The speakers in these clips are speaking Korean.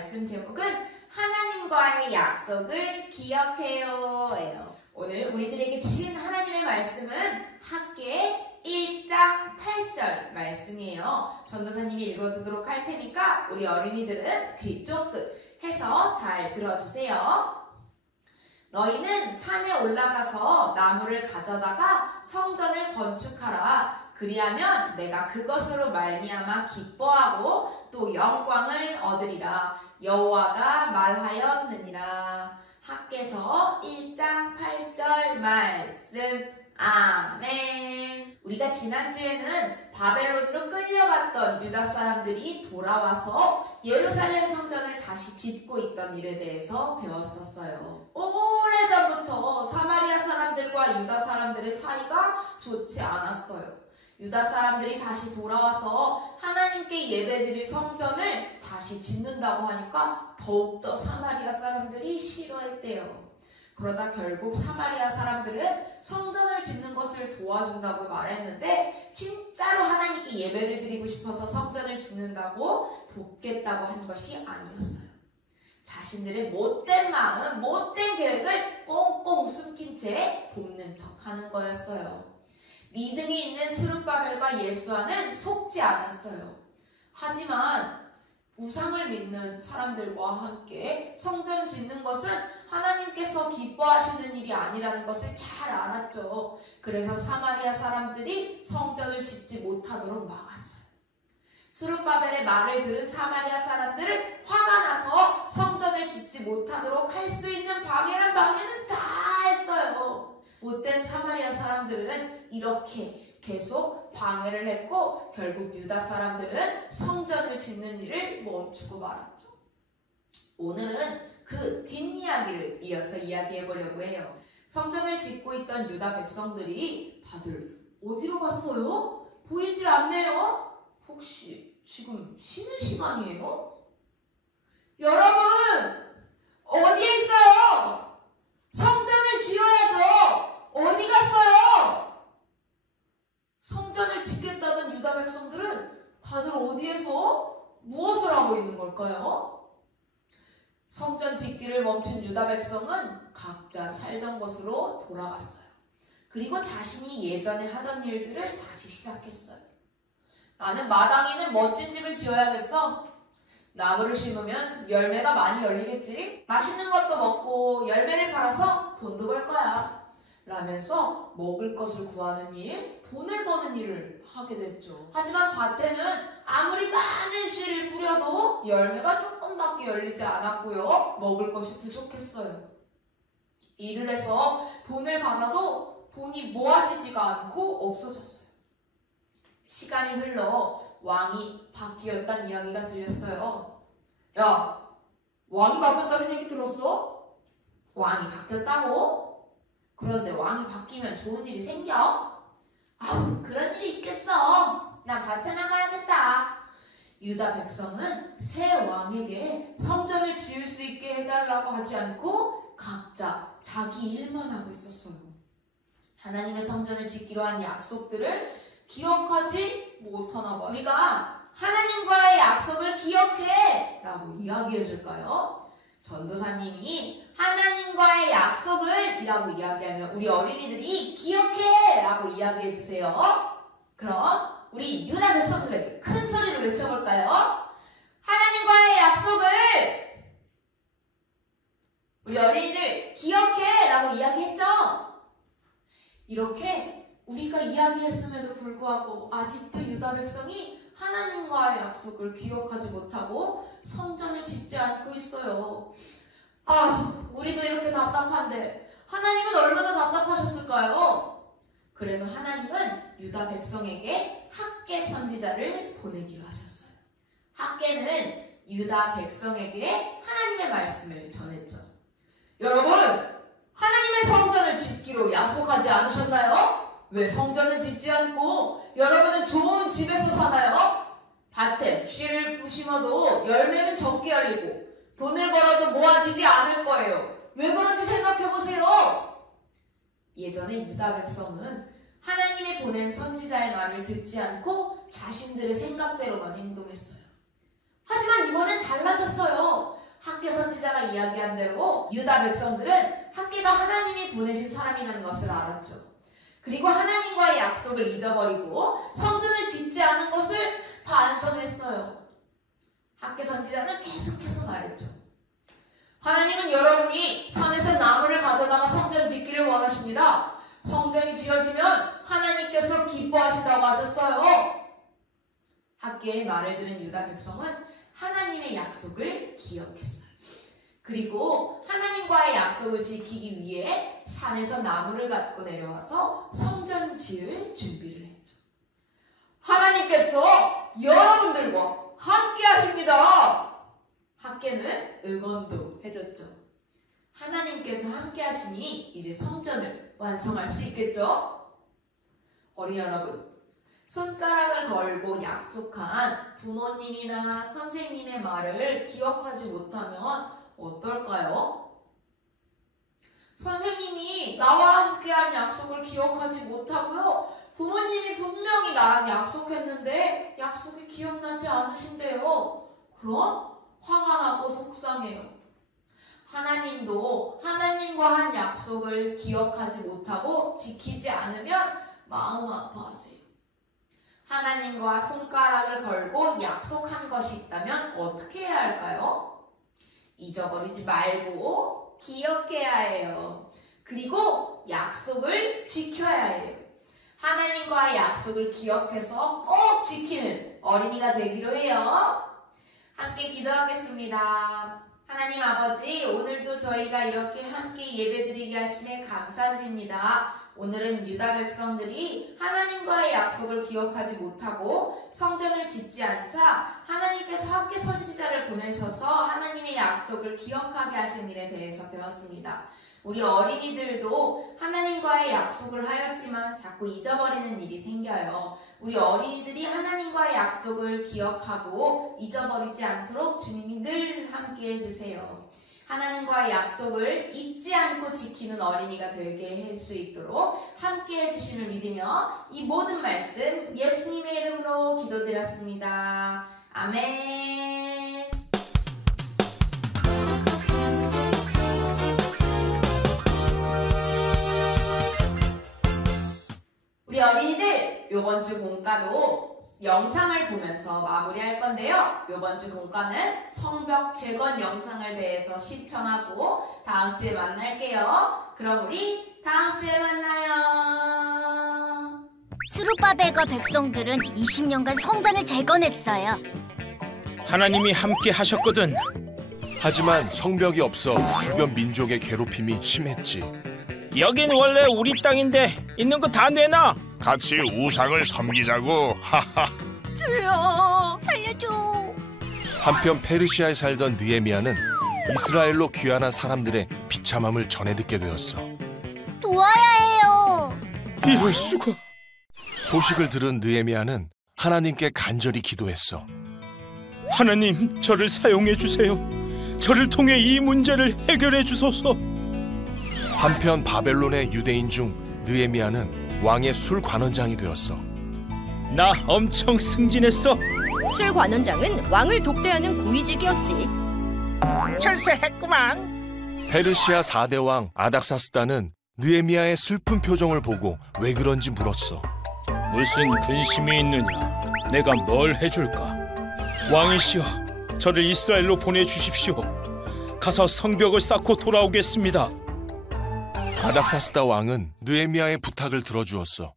말씀 제목은 하나님과의 약속을 기억해요예요. 오늘 우리들에게 주신 하나님의 말씀은 학계 1장 8절 말씀이에요. 전도사님이 읽어주도록 할 테니까 우리 어린이들은 귀 쫑긋 해서 잘 들어주세요. 너희는 산에 올라가서 나무를 가져다가 성전을 건축하라. 그리하면 내가 그것으로 말미암아 기뻐하고 또 영광을 얻으리라. 여호와가 말하였느니라. 학개서 1장 8절 말씀. 아멘. 우리가 지난주에는 바벨론으로 끌려갔던 유다 사람들이 돌아와서 예루살렘 성전을 다시 짓고 있던 일에 대해서 배웠었어요. 오래전부터 사마리아 사람들과 유다 사람들의 사이가 좋지 않았어요. 유다 사람들이 다시 돌아와서 하나님께 예배드릴 성전을 다시 짓는다고 하니까 더욱더 사마리아 사람들이 싫어했대요. 그러자 결국 사마리아 사람들은 성전을 짓는 것을 도와준다고 말했는데 진짜로 하나님께 예배를 드리고 싶어서 성전을 짓는다고 돕겠다고 한 것이 아니었어요. 자신들의 못된 마음, 못된 계획을 꽁꽁 숨긴 채 돕는 척하는 거였어요. 믿음이 있는 스룹바벨과 예수아는 속지 않았어요. 하지만 우상을 믿는 사람들과 함께 성전 짓는 것은 하나님께서 기뻐하시는 일이 아니라는 것을 잘 알았죠. 그래서 사마리아 사람들이 성전을 짓지 못하도록 막았어요. 스룹바벨의 말을 들은 사마리아 사람들은 화가 나서 성전을 짓지 못하도록 할 수 있는 방해는 다 했어요. 못된 사마리아 사람들은 이렇게 계속 방해를 했고 결국 유다 사람들은 성전을 짓는 일을 멈추고 말았죠. 오늘은 그 뒷이야기를 이어서 이야기해보려고 해요. 성전을 짓고 있던 유다 백성들이 다들 어디로 갔어요? 보이질 않네요? 혹시 지금 쉬는 시간이에요? 여러분! 어디에 있어요? 성전을 지어야죠! 어디 갔어요? 성전을 짓겠다던 유다 백성들은 다들 어디에서 무엇을 하고 있는 걸까요? 성전 짓기를 멈춘 유다 백성은 각자 살던 곳으로 돌아갔어요. 그리고 자신이 예전에 하던 일들을 다시 시작했어요. 나는 마당에는 멋진 집을 지어야겠어. 나무를 심으면 열매가 많이 열리겠지. 맛있는 것도 먹고 열매를 팔아서 돈도 벌 거야. 라면서 먹을 것을 구하는 일, 돈을 버는 일을 하게 됐죠. 하지만 밭에는 아무리 많은 씨를 뿌려도 열매가 조금밖에 열리지 않았고요. 먹을 것이 부족했어요. 일을 해서 돈을 받아도 돈이 모아지지가 않고 없어졌어요. 시간이 흘러 왕이 바뀌었다는 이야기가 들렸어요. 야, 왕이 바뀌었다는 얘기 들었어? 왕이 바뀌었다고? 그런데 왕이 바뀌면 좋은 일이 생겨? 아우, 그런 일이 있겠어. 난 밭에 나가야겠다. 유다 백성은 새 왕에게 성전을 지을 수 있게 해달라고 하지 않고 각자 자기 일만 하고 있었어요. 하나님의 성전을 짓기로 한 약속들을 기억하지 못하나 봐요. 우리가 하나님과의 약속을 기억해! 라고 이야기해 줄까요? 전도사님이 하나님과의 약속을 이라고 이야기하면 우리 어린이들이 기억해! 라고 이야기해 주세요. 그럼 우리 유다 백성들에게 큰 소리를 외쳐볼까요? 하나님과의 약속을 우리 어린이들 기억해! 라고 이야기했죠? 이렇게 우리가 이야기했음에도 불구하고 아직도 유다 백성이 하나님과의 약속을 기억하지 못하고 성전을 짓지 않고 있어요. 아, 우리도 이렇게 답답한데 하나님은 얼마나 답답하셨을까요? 그래서 하나님은 유다 백성에게 학개 선지자를 보내기로 하셨어요. 학개는 유다 백성에게 하나님의 말씀을 전했죠. 여러분, 하나님의 성전을 짓기로 약속하지 않으셨나요? 왜 성전을 짓지 않고 여러분은 좋은 집에서 사나요? 밭에 씨를 심어도 열매는 적게 열리고 돈을 벌어도 모아지지 않을 거예요. 왜 그런지 생각해보세요. 예전에 유다 백성은 하나님이 보낸 선지자의 말을 듣지 않고 자신들의 생각대로만 행동했어요. 하지만 이번엔 달라졌어요. 학개 선지자가 이야기한 대로 유다 백성들은 학개가 하나님이 보내신 사람이라는 것을 알았죠. 그리고 하나님과의 약속을 잊어버리고 성전을 짓지 않은 것을 반성했어요. 학개 선지자는 계속해서 말했죠. 하나님은 여러분이 산에서 나무를 가져다가 성전 짓기를 원하십니다. 성전이 지어지면 하나님께서 기뻐하신다고 하셨어요. 학개의 말을 들은 유다 백성은 하나님의 약속을 기억했어요. 그리고 하나님과의 약속을 지키기 위해 산에서 나무를 갖고 내려와서 성전 지을 준비를 했죠. 하나님께서 여러분들과 함께 하십니다. 학개는 응원도 해줬죠. 하나님께서 함께 하시니 이제 성전을 완성할 수 있겠죠? 어린이 여러분, 손가락을 걸고 약속한 부모님이나 선생님의 말을 기억하지 못하면 어떨까요? 선생님이 나와 함께한 약속을 기억하지 못하고요. 부모님이 분명히 나랑 약속했는데 약속이 기억나지 않으신대요. 그럼 화가 나고 속상해요. 하나님도 하나님과 한 약속을 기억하지 못하고 지키지 않으면 마음 아파하세요. 하나님과 손가락을 걸고 약속한 것이 있다면 어떻게 해야 할까요? 잊어버리지 말고 기억해야 해요. 그리고 약속을 지켜야 해요. 하나님과의 약속을 기억해서 꼭 지키는 어린이가 되기로 해요. 함께 기도하겠습니다. 하나님 아버지, 오늘도 저희가 이렇게 함께 예배드리게 하심에 감사드립니다. 오늘은 유다 백성들이 하나님과의 약속을 기억하지 못하고 성전을 짓지 않자 하나님께서 학개 선지자를 보내셔서 하나님의 약속을 기억하게 하신 일에 대해서 배웠습니다. 우리 어린이들도 하나님과의 약속을 하였지만 자꾸 잊어버리는 일이 생겨요. 우리 어린이들이 하나님과의 약속을 기억하고 잊어버리지 않도록 주님이 늘 함께 해주세요. 하나님과의 약속을 잊지 않고 지키는 어린이가 되게 할 수 있도록 함께 해주심을 믿으며 이 모든 말씀 예수님의 이름으로 기도드렸습니다. 아멘. 우리 어린이들 요번 주 공과도 영상을 보면서 마무리할 건데요. 요번 주 공과는 성벽 재건 영상을 대해서 시청하고 다음 주에 만날게요. 그럼 우리 다음 주에 만나요. 스룹바벨과 백성들은 20년간 성전을 재건했어요. 하나님이 함께 하셨거든. 하지만 성벽이 없어 주변 민족의 괴롭힘이 심했지. 여긴 원래 우리 땅인데 있는 거 다 내놔. 같이 우상을 섬기자고. 하하. 주여, 살려줘. 한편 페르시아에 살던 느헤미야는 이스라엘로 귀환한 사람들의 비참함을 전해 듣게 되었어. 도와야 해요. 이럴 수가. 소식을 들은 느헤미야는 하나님께 간절히 기도했어. 하나님, 저를 사용해 주세요. 저를 통해 이 문제를 해결해 주소서. 한편 바벨론의 유대인 중 느헤미야는 왕의 술 관원장이 되었어. 나 엄청 승진했어. 술 관원장은 왕을 독대하는 고위직이었지. 철새했구만. 페르시아 4대 왕 아닥사스다는 느헤미야의 슬픈 표정을 보고 왜 그런지 물었어. 무슨 근심이 있느냐? 내가 뭘 해줄까? 왕이시여, 저를 이스라엘로 보내주십시오. 가서 성벽을 쌓고 돌아오겠습니다. 아닥사스다 왕은 느헤미야의 부탁을 들어주었어.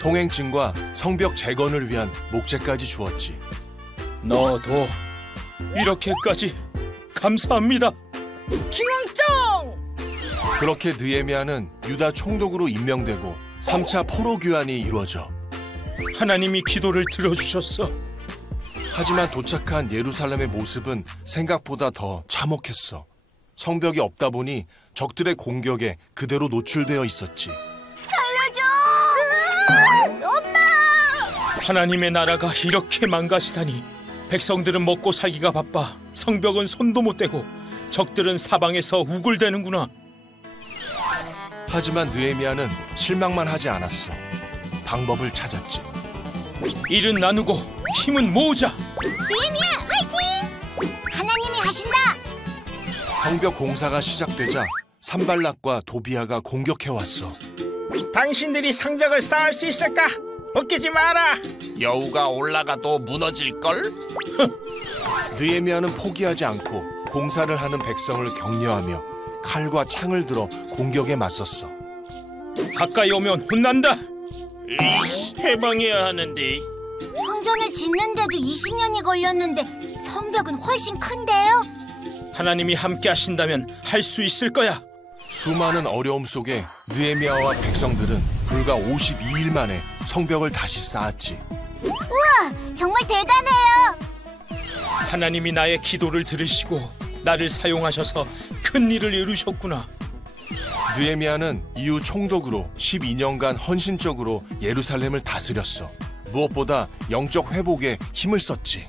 통행증과 성벽 재건을 위한 목재까지 주었지. 너도 이렇게까지 감사합니다. 김왕정! 그렇게 느헤미야는 유다 총독으로 임명되고 3차 포로 귀환이 이루어져. 하나님이 기도를 들어주셨어. 하지만 도착한 예루살렘의 모습은 생각보다 더 참혹했어. 성벽이 없다 보니 적들의 공격에 그대로 노출되어 있었지. 살려줘! 엄마! 하나님의 나라가 이렇게 망가지다니. 백성들은 먹고 살기가 바빠 성벽은 손도 못 대고 적들은 사방에서 우글대는구나. 하지만 느헤미야는 실망만 하지 않았어. 방법을 찾았지. 일은 나누고 힘은 모으자. 느헤미야, 화이팅! 하나님이 하신다! 성벽 공사가 시작되자 산발락과 도비아가 공격해 왔어. 당신들이 성벽을 쌓을 수 있을까? 웃기지 마라. 여우가 올라가도 무너질걸? 느헤미야는 포기하지 않고 공사를 하는 백성을 격려하며 칼과 창을 들어 공격에 맞섰어. 가까이 오면 혼난다. 해방해야 하는데. 성전을 짓는데도 20년이 걸렸는데 성벽은 훨씬 큰데요? 하나님이 함께 하신다면 할 수 있을 거야. 수많은 어려움 속에 느헤미야와 백성들은 불과 52일 만에 성벽을 다시 쌓았지. 정말 대단해요. 하나님이 나의 기도를 들으시고 나를 사용하셔서 큰 일을 이루셨구나. 느헤미야는 이후 총독으로 12년간 헌신적으로 예루살렘을 다스렸어. 무엇보다 영적 회복에 힘을 썼지.